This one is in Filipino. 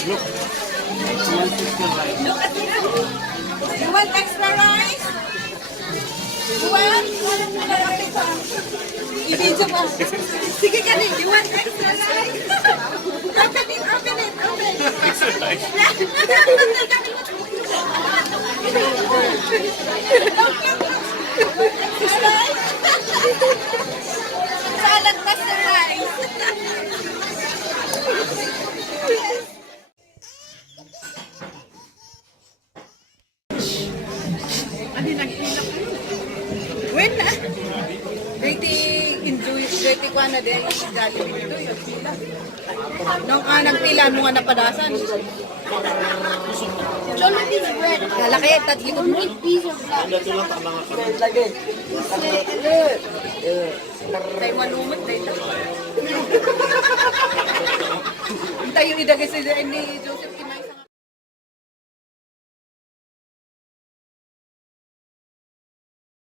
Look. One sister rice. Look at this. You want extra rice? You want? I-video pa. Sige ka rin. You want extra rice? Open it, open it, open it. Extra rice. Salad plus the rice. Ano nag-hilap? When na? Dirty ko na din. Galing dito yung pila. Nung nagpila mo nga napadasan. Lalaki, tatlikod mo. Tayo manumot, tayo. Tayo idagay sa ini.